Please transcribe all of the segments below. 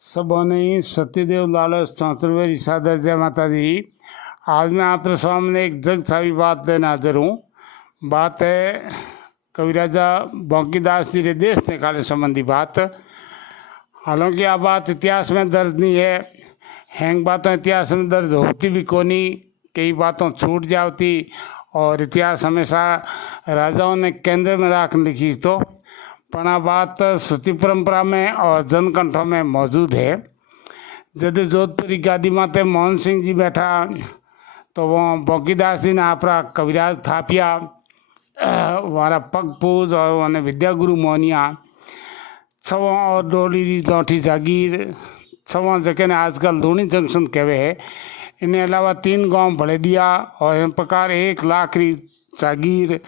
सबोने सत्यदेव लालच चौंतरवेरी सादर जय माता दी। आज मैं आपके सामने एक जग छावी बात लेने हाजिर हूँ। बात है कविराजा बंकीदास जी के देश निकाले संबंधी बात। हालांकि यह बात इतिहास में दर्ज नहीं है, हैंग बातों इतिहास में दर्ज होती भी कोनी, कई बातों छूट जाती और इतिहास हमेशा राजाओं ने केंद्र में रख लिखी। तो पना बात श्रुति परंपरा में और जनकंठों में मौजूद है। जब जोधपुरी गादी माते मोहन सिंह जी बैठा तो वो बंकीदास जी ने आपरा कविराज थापिया, वारा पग पूज और उन्हें विद्या गुरु मोहनिया छवों और डोली लौठी जागीर छवों जगह ने आजकल धूनी जंक्शन कहवे है। इन्हें अलावा 3 गांव भले दिया और इन प्रकार 1 लाख री जागीर,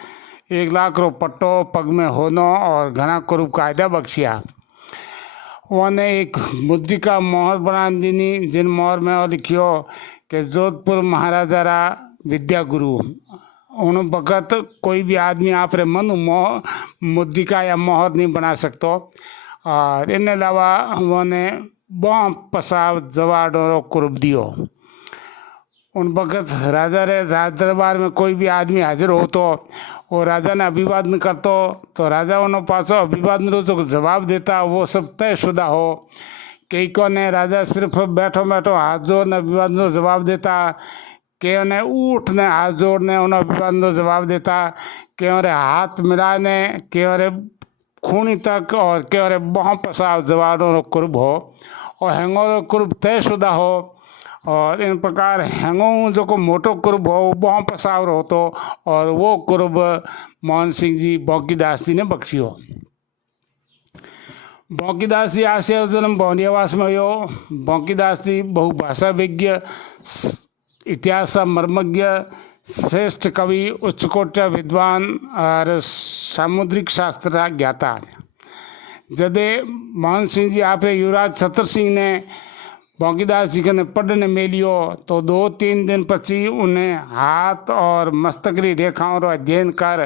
1 लाख रो पट्टो पग में होनो और घना कुरूप कायदा बख्शिया। उन्हें एक मुद्रिका मोहर बना दीनी, जिन मोहर में लिखियो कि जोधपुर महाराजा रा विद्या गुरु। उन वक़्त कोई भी आदमी आप रे मन मुद्रिका या मोहर नहीं बना सकता। और इन अलावा उन्हें बम पसाव जवाडों कुरूप दियो। उन वक़्त राजा रे राज दरबार में कोई भी आदमी हाजिर हो तो वो राजा ने अभिवादन करतो, तो राजा उन्होंने पासो अभिवादन रो जो जवाब देता वो सब तयशुदा हो। कई को ने राजा सिर्फ बैठो बैठो हाथ जोड़ ने अभिवादन रो जवाब देता, कई ने ऊठ ने हाथ जोड़ ने उन्हें अभिवादन रो जवाब देता, कई रे हाथ मिला ने, कई रे खूनी तक और कई रे बहुत पसाव जवाबों रो कुरूप हो और हैंगो रो कुरूप तयशुदा हो। और इन प्रकार हैंगो जो को मोटो कुरूप हो बहुत पसाव हो तो और वो कुरूप मोहन सिंह जी बंकीदास जी ने बख्शियो। बंकीदास जी आशय जन्म बौनियावास में हो। बंकीदास जी बहुभाषा विज्ञ, इतिहास मर्मज्ञ, श्रेष्ठ कवि, उच्चकोटि विद्वान और सामुद्रिक शास्त्र ज्ञाता। जदे मोहन सिंह जी आप युवराज छतर सिंह ने बंकीदास जी के पढ़ने मेलियो तो 2-3 दिन पची उन्हें हाथ और मस्तक की रेखाओं रो अध्ययन कर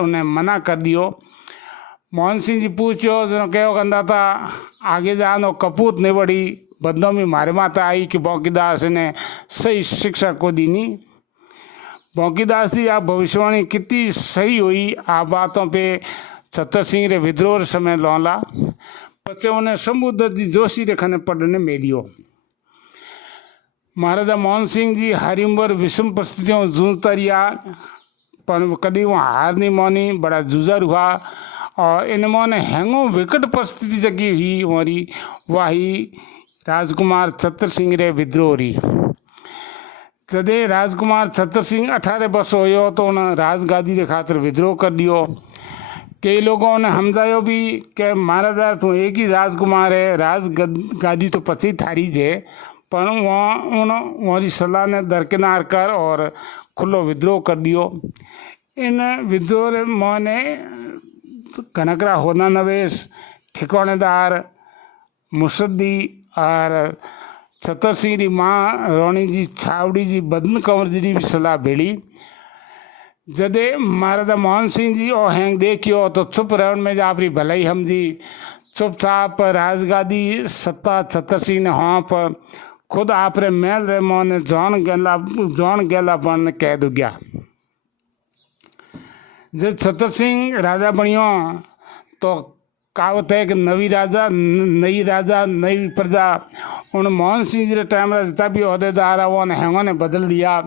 उन्हें मना कर दियो। मोहन सिंह जी पूछो जो कहो कंदा था आगे जानो कपूत नहीं बढ़ी बदनों में मारे माता आई कि बंकीदास ने सही शिक्षा को दी नहीं। बंकीदास जी आप भविष्यवाणी कितनी सही हुई आ बातों पे छतर सिंह रे विद्रोह समय लौला पचे उन्हें समुद्र जी जोशी रेखा पढ़ने मेलियो। महाराजा मोहन सिंह जी हरी उम्र विषम परिस्थितियों जूझता रिया पर कभी वो हार नहीं मानी, बड़ा जूझर हुआ और इनमें ने हैंगो विकट परिस्थिति जगी हुई हमारी वाही राजकुमार छतर सिंह रे विद्रोह री। जदे राजकुमार छतर सिंह 18 वर्ष हो तो उन्हें राजगादी के खातिर विद्रोह कर दियो। कई लोगों ने समझायो भी कि महाराजा तू एक ही राजकुमार है, राजगादी तो पची थारी जे, पर वहाँ सलाह ने दरकिनार कर और खुलो विद्रोह कर दियो। इन विद्रोह ने कनकरा होना नवेश, ठिकानेदार मुसद्दी और छतर सिंह की माँ रोणी जी छावड़ी जी बदन कंवर जी भी सलाह भेड़ी। जदे महाराजा मोहन सिंह जी और हैंग देखियो तो चुप रहन में आपरी भलाई हम जी चुपचाप राजगादी सत्ता छतर सिंह ने हाँ पर खुद आप रे महल रे मोहन जौन गेला बन कह दो गया। जब छतर सिंह राजा बनियो तो कहावत है कि नई राजा नई प्रजा। उन मोहन सिंह जी रे टाइम जितना भी अहदेदार है वो हैंगों ने बदल दिया।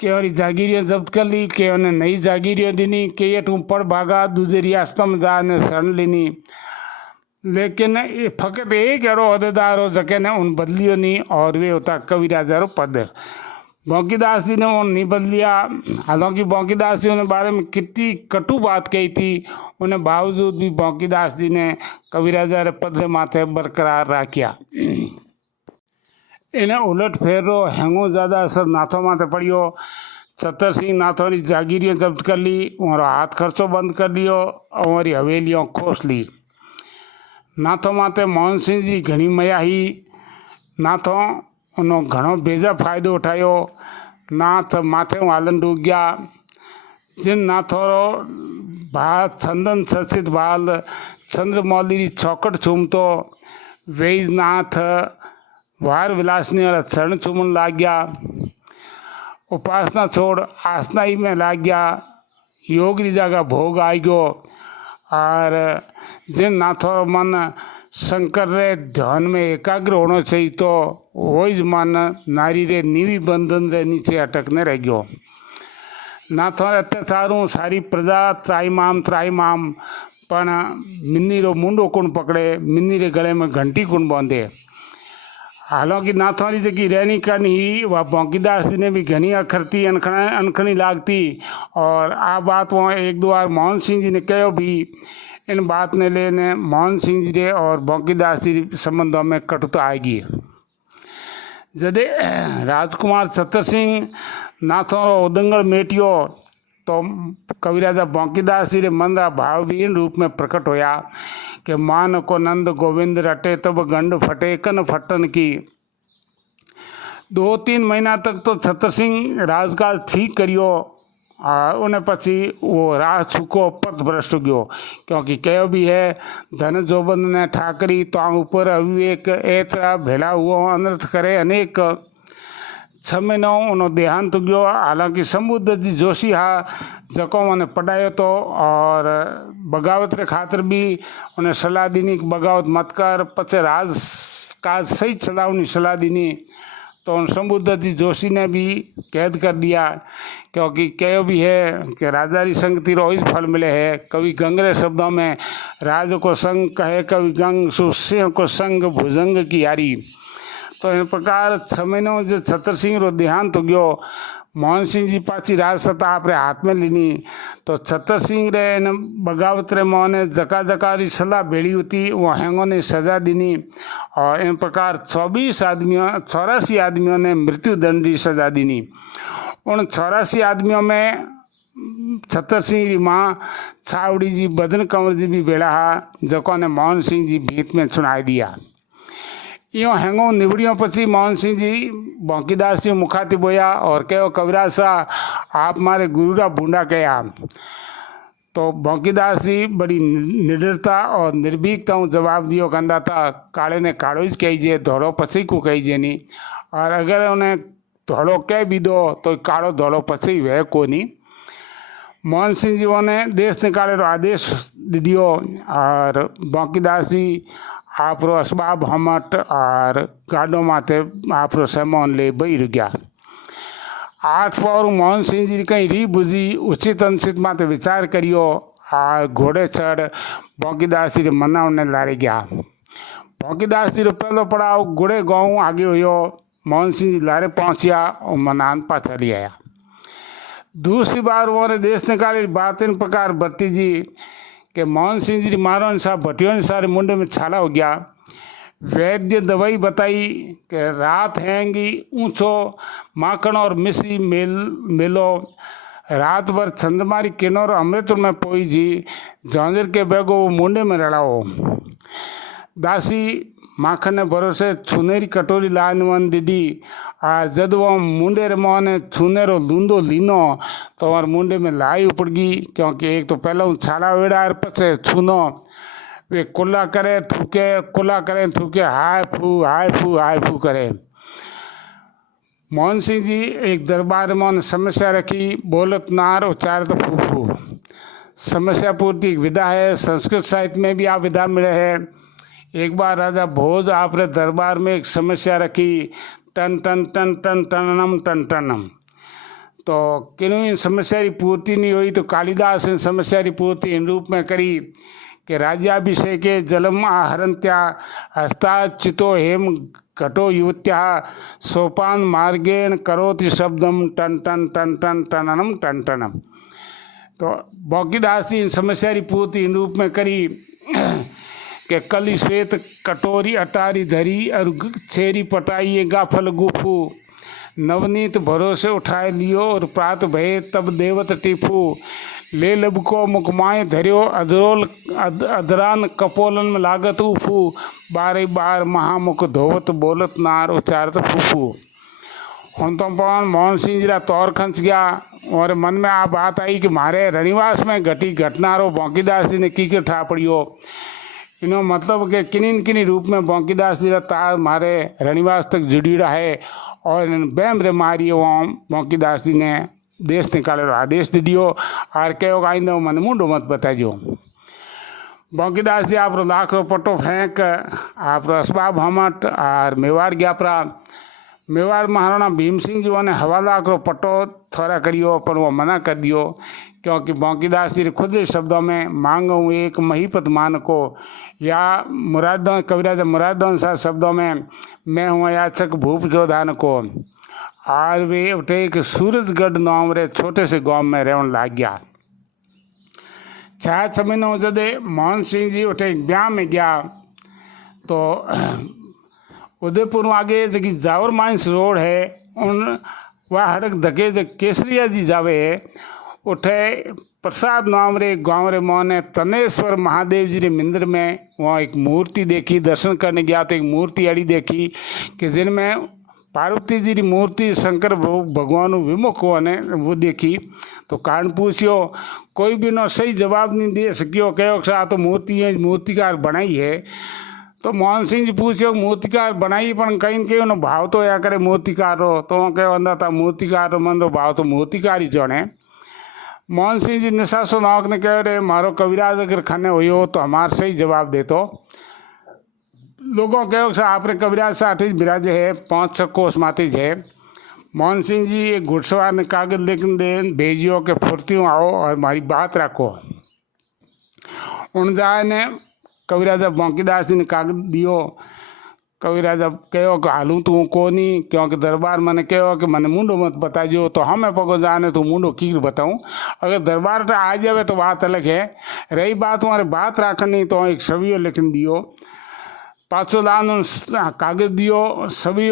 के जागीरियाँ जब्त कर ली, के उन्हें नई जागीरियाँ दीनी, के ये तुम पढ़ भागा दूसरी रियासतों में जाने शरण लेनी। लेकिन फकत एक एरो अहदेदार हो जके ने उन बदलियो नहीं और वे होता कविराजा रो पद। बंकीदास जी ने उन नहीं बदलिया। हालांकि बंकीदास जी उन्हें बारे में कितनी कटु बात कही थी, उन्हें बावजूद भी बंकीदास जी ने कविराजा रे पद रे माथे बरकरार रखिया। इन्हें उलट फेरो हैंगो ज़्यादा असर नाथों माथे पड़ियो। छतर सिंह नाथों की जागीरियाँ जब्त कर ली, वहाँ हाथ खर्चो बंद कर लियो और हमारी हवेलियों खोस ली। नाथों माथे मोहन सिंह जी घनी मया ही नाथों उन्होंने घणो बेजा फायदो उठायो। नाथ माथे हालन डूब गया। जिन नाथों बाल छंदन सचित बाल चंद्रमौली री चौकट चूमतो वैजनाथ वार विलासनी और चरण चूमन लाग गया। उपासना छोड़ आसना ही में लाग गया। योग री जगह भोग आई गयो और जिन नाथो मन शंकर रे ध्यान में एकाग्र होना चाहिए तो वही मन नारी रे नीवी बंधन रे नीचे अटकने रह गयो। नाथों रे अत्याचारों सारी प्रजा त्राईमाम पण मिन्नी रो मुंडो कुण पकड़े, मिन्नी रे गले में घंटी कुण बांधे। हालांकि नाथों की जगी रहनी करनी ही वह बौंकीदास जी ने भी घनी अखरती अनखनी लागती और आ बात वहाँ एक दो बार मोहन सिंह जी ने कहो भी। इन बात ने लेने मोहन सिंह जी रे और बौंकीदास जी संबंधों में कटुता आएगी। जदे राजकुमार छतर सिंह नाथों उदंगल मेटियो तो कविराजा बौंकीदास जी रे मन रा भाव भी इन रूप में प्रकट होया कि मान को नंद गोविंद रटे तब गंड फटे कन फटन की। 2-3 महीना तक तो छतर सिंह राजकाज ठीक करियो उन्हें पची वो राह छुको पथ भ्रष्ट गयो। क्योंकि कहो भी है धन जोबंद ने ठाकरी तो ऊपर अविवेक एतरा भेला हुआ अनर्थ करे अनेक। 6 महीनों उन्हों देहांत गयो। हालांकि समुद्र जी जोशी हा जको उन्हें पढ़ायो तो और बगावत रे खातर भी उन्हें सलाह दीनी कि बगावत मत कर। पचे राज काज सही चलावनी सलाह दीनी तो उन समुद्र जी जोशी ने भी कैद कर दिया। क्योंकि कहो भी है कि राजा री संगति रो फल मिले है। कवि गंगरे शब्दों में राज को संग कहे कवि गंग सुसिंह को संग भुजंग की यारी। तो इन प्रकार 6 महीनों जो छतर सिंह रो देहांत हो गयो। मोहन सिंह जी पाची राज सत्ता आपरे हाथ में लीनी तो छतर सिंह रे इन बगावत रे मोहने जका जका री सलाह भेड़ी होती वो हैंगों ने सजा दीनी और इन प्रकार 84 आदमियों ने मृत्यु दंड की सजा दीनी। उन 84 आदमियों में छतर सिंह री माँ छावड़ी जी बदन कंवर जी भी बेड़ा हा जको ने मोहन सिंह जी भीत में चुनाई दिया। यो हैंगो निवड़ियों पची मोहन सिंह जी बौंकीदास जी मुखातिब बोया और कहो कविराज साहब आप मारे गुरु रा बूंदा कया। तो बौंकीदास जी बड़ी निडरता और निर्भीकता जवाब दियो कहता था काले ने कालो ही कहीजे धोलो पची को कहीजे नहीं और अगर उन्हें धोलो कह भी दो तो कालो धोलो पची वह को नहीं। मोहन सिंह जी ने देश निकाले रो आदेश दियो और बौंकीदास जी आप रो असबाब हमट और गाडो माथे आप रो सामान ले बही रुग्या। 8 पौर मोहन सिंह जी कहीं री बुझी उचित अनुचित माथे विचार करियो आ घोड़े चढ़ बौंकीदास जी रे मनावने लारे गया। बौंकीदास जी रो पहलो पड़ाव घोड़े गाँव आगे हुयो। मोहन सिंह जी लारे पहुँचिया और मनान पाछा ले आया। दूसरी बार वो देश निकाली बात इन प्रकार बरती जी कि मोहन सिंह जी मारो इंसा भटियों सारे मुंडे में छाला हो गया। वैद्य दवाई बताई कि रात हैंगी ऊंचो माखन और मिश्री मेलो रात भर चंद्रमारी किनोर अमृत में पोई जी जौंजर के बेगो वो मुंडे में रड़ाओ। दासी माखन ने भरोसे छुनेरी कटोरी लान वन दीदी और जब वो मुंडे रे मोह ने छुनेरो लूंदो लीनो तो और मुंडे में लाई उपड़ गई। क्योंकि एक तो पहला छाला वेड़ा पचे छूनो वे कुल्ला करे थूके हाय फू करे। मोहन सिंह जी एक दरबार में समस्या रखी बोलत नार उच्चार तो फू समस्या पूर्ति एक विधा है। संस्कृत साहित्य में भी आप विधा मिले है। एक बार राजा भोज आपने दरबार में एक समस्या रखी टन टन टन टन टननम टन टनम। तो किन्हों इन समस्या की पूर्ति नहीं हुई तो कालिदास इन समस्या की पूर्ति इन रूप में करी कि राज्याभिषेके जलम आहरंत्या हस्ता चितो हेम घटो युवत्या सोपान मार्गेण करोति शब्दम टन टन टन टन टननम टन टनम। तो बौंकीदास जी इन समस्या की पूर्ति इन रूप में करी कि कली श्वेत कटोरी अटारी धरी और छेरी पटाइए गाफल गुफू नवनीत भरोसे उठाए लियो और प्रात भये तब देवत टिफू ले लब को मुकमाए धरियो अधरोल अधरान कपोलन में लागत उफू बारे बार महामुख धोवत बोलत नार उचारत फूफू। हम तो पवन मोहन सिंह जी रा तौर खंच गया और मन में आ बात आई कि मारे रनिवास में घटी घटना रो बौंकीदास जी ने की ठा पड़ियो इनो मतलब कि किन्हीं किन्हीं रूप में बौंकीदास जी तार मारे रनिवास तक जुड़ी रहा है और बैम रे मारी वहाँ बौंकीदास जी ने देश निकाले आदेश दे दियो और कहो आइंदा मन मुंडो मत बताइयो। बौंकीदास जी आप लाख रो पट्टो फेंक आप असबाब हमट और मेवाड़ गया परा। मेवाड़ महाराणा भीम सिंह जी ने हवा लाख रो पट्टो थोड़ा करियो पर वो मना कर दियो, क्योंकि बौंकीदास जी खुद शब्दों में मांगूँ एक महीपत मान को, या मुरादों कविराज मुरादों सा शब्दों में मैं हूँ याचक भूप जोधान को। और वे उठे एक सूरजगढ़ नाम रे छोटे से गांव में रहने लग गया। 6 महीनों जदे मोहन सिंह जी उठे एक ब्याह में गया तो उदयपुर आगे जी जावर माइंस रोड है उन वह हड़क धके जो केसरिया जी जावे उठे प्रसाद नाम रे गाँव रे मोहने तनेश्वर महादेव जी रे मंदिर में वहाँ एक मूर्ति देखी। दर्शन करने गया तो एक मूर्ति अड़ी देखी कि जिनमें पार्वती जी की मूर्ति शंकर भगवान विमुख होने वो देखी। तो कारण पूछियो कोई भी नो सही जवाब नहीं दे सकियो, कहो सा तो मूर्ति है मूर्तिकार बनाई है। तो मोहन सिंह जी पूछियो मूर्तिकार बनाई पर कहीं कहीं उन्होंने भाव तो या करे मूर्तिकार हो, तो कहो अंदा था मूर्तिकार मन रो भाव तो मूर्तिकार ही जाने। मोहन सिंह जी निशासो नाक ने कह रहे मारो कविराज अगर खाने हुई हो तो हमारे सही जवाब दे। तो लोगों कहो सा आपने कविराज से आठीज बिराजे है 5-6 कोस मातीज है। मोहन सिंह जी एक घुड़सवार ने कागज लेकिन दे भेजियो के फुर्तियों आओ और हमारी बात रखो। उन जाए ने कविराजा बौंकीदास जी ने कागज दियो। कविराजा कहो कि हालूँ तू को नहीं, क्योंकि दरबार मैंने कहो कि मैंने मुंडो मत बताइयो। तो हमें पको जाने तो मुंडो की बताऊँ, अगर दरबार आ जावे तो बात अलग है। रही बात तुम्हारे बात रखनी तो एक छवियो लिखन दियो। 500 लान कागज दियो, सभी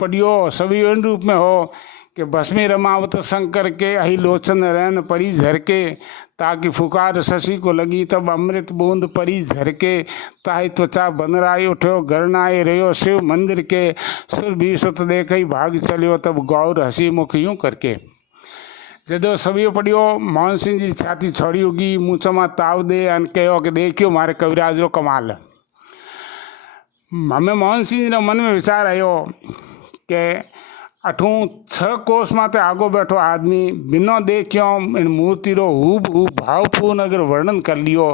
पढ़ियो। सभी इन रूप में हो कि भस्मी रमावत शंकर के अहि लोचन रैन परी झरके, ताकि फुकार शशि को लगी तब अमृत बूंद परी झरके, ताहि त्वचा बनराय उठो गरनाए रहो शिव मंदिर के, सुर भी सुत देख ही भाग चलियो तब गौर हसी मुख यूं करके। जदो सभी पढ़ियो मोहन सिंह जी छाती छोड़ी होगी मूँचमा ताव दे अन कहो कि देखियो मारे कविराज रो कमाल। हमें मोहन सिंह जी ने मन में विचार आयो कि अठू 6 कोस माते आगो बैठो आदमी बिना देखियो इन मूर्ति रो हूब भावपूर्ण अगर वर्णन कर लियो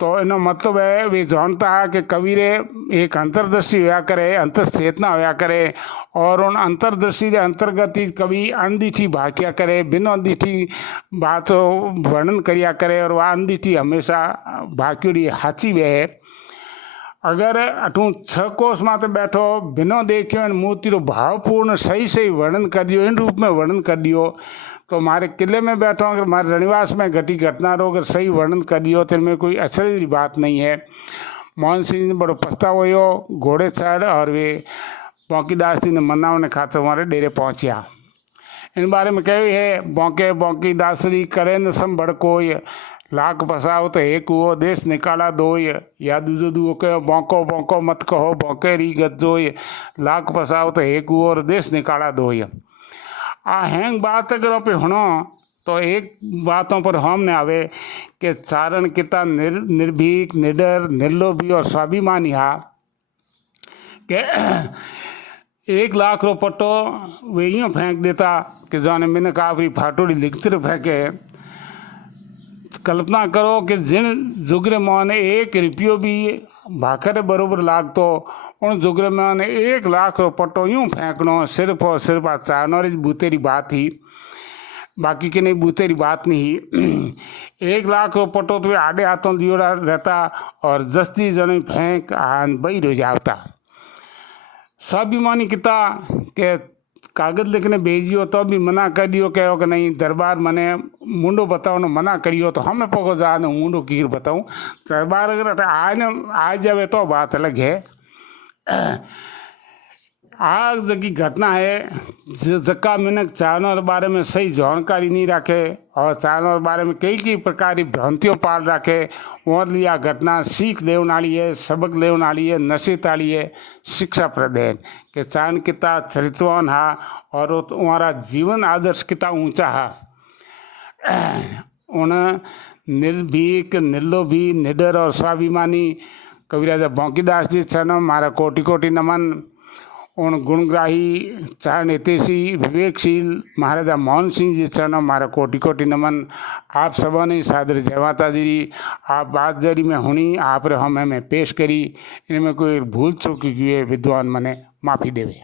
तो इनो मतलब है वे जानता है कि कवि रे एक अंतर्दृष्टि होया करे, अंतर्चेतना होया करे, और उन अंतर्दृष्टि के अंतर्गत ही कवि अनदिठी भाग्या करे, बिना दिठी बात वर्णन करिया करे, और वह अनदिठी हमेशा भाग्योड़ी हाची वे है। अगर अठू 6 कोस माते बैठो बिना देखियो इन मूर्ति रो भावपूर्ण सही सही वर्णन कर दियो, इन रूप में वर्णन कर दियो, तो हमारे किले में बैठो अगर हमारे रनिवास में घटी घटना रो अगर सही वर्णन कर दियो तो इनमें कोई आश्चर्य की बात नहीं है। मोहन सिंह ने बड़ो पछतावो हो घोड़े चढ़ और वे बौंकीदास जी ने मनावने खातर हमारे डेरे पहुँचा। इन बारे में कही है बौंके बौंकीदासरी करे न संभड़ कोई, लाख फसाओ तो एक हुओ देश निकाला दोय, या दूजो दूओ कहो बौंको बौंको मत कहो बौंके री गत जोय, लाख फसाओ तो एक हुओ और देश निकाला दोय। आ हैंग बात अगर पे होनो तो एक बातों पर हमने आवे कि चारण किता निर्भीक निडर निर्लोभी और स्वाभिमानी हा कि 1 लाख रो पट्टो वे यूँ फेंक देता कि जाने मैंने कहा भाई फाटोड़ी लिखते फेंके। कल्पना करो कि जिन जुगरे मोहने 1 रुपयो भी भाकर बरोबर लागतो, उन जुगरे मोहने 1 लाख रो पट्टो यूँ फेंकनो सिर्फ और सिर्फ चानौरी बूतेरी बात ही, बाकी की नहीं बूतेरी बात नहीं। 1 लाख रो पट्टो तो आड़े हाथों दियो रहता और जस्ती जने फेंक आन बही रो जाता। स्वाभिमानी किता के कागज लिखने भेजियो तो भी मना कर दियो, कहो कि नहीं दरबार मने मुंडो बताओ न मना करियो, तो हमें पको जा न मुंडो की बताऊँ। दरबार अगर आ जावे तो बात अलग है। आज की घटना है जक्का मिनक चानों बारे में सही जानकारी नहीं रखे और चानों बारे में कई प्रकार की भ्रांतियों पाल रखे, और लिया घटना सीख लेने वाली है, सबक लेने वाली है, नसीहत वाली है, शिक्षा प्रदान के चान किता चरित्रवान हा और तुम्हारा जीवन आदर्श किता ऊंचा हा। उन निर्भीक निर्लोभी निडर और स्वाभिमानी कविराजा बंकीदास जी छन मारा कोटि कोटि नमन। उन गुणग्राही चारण हितेशी विवेकशील महाराजा मोहन सिंह जी छन मारा कोटि कोटि नमन। आप सबने सादर जय माता दी। आप बात जरी में हुनी आप हमें पेश करी, इनमें कोई भूल चूक हुई है विद्वान मने माफ़ी देवे।